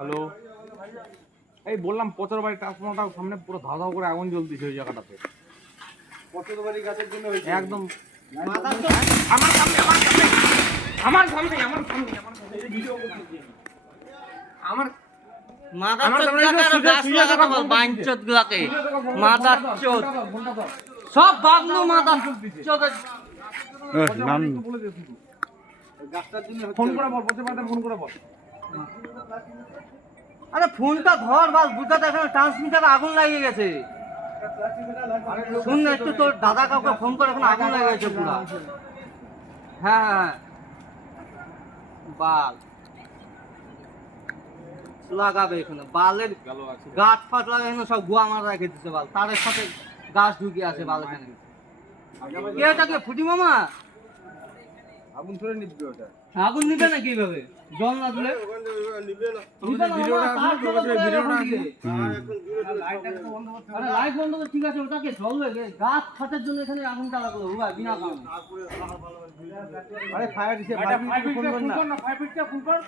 Hello, এই বললাম পচর বাড়ি ট্রান্সফরমারটার সামনে পুরো ধাও ধাও করে আগুন জ্বলতেছে ওই জায়গাটাতে। পচর বাড়ি গাছের জন্য হয়েছে একদম মাথা তো আমার সামনে আমার সামনে ভিডিও করতেছি আমার মাদার চোদ গাছ লাগাতে বল বাইনচোদ গুলাকে মাদার চোদ সব বাগনু মাদার চোদের নাম গাছটার জন্য ফোন করে বল, পচর বাড়িতে ফোন করে বল। আরে ফোনটা ধর বাস বুঝাতে এখন ট্রান্সমিটারে আগুন লাগিয়ে গেছে শুন না একটু তোর দাদা কাউকে ফোন করে এখন আগুন লেগে গেছে পুরা হ্যাঁ হ্যাঁ বাল লাগাবে এখানে বালের গাছ ফাট লাগাবে সব গুয়া মারা রেখে দিচ্ছে বাল তারের সাথে গাছ ঢুকে আছে বাল এখানে কে এটাকে ফুটি মামা আগুন ধরে নিবে ওটা আগুন নিবে না কিভাবে জল না দিলে আরে লাইট বন্ধ করে ঠিক আছে ওটাকে জ্বলবে গাছ ফাটার জন্য এখানে আগুনটা লাগলো ভাই বিনা কারণে আরে ফায়ার দিছে ফোন কর না, 5 ফিটটা ফোন কর।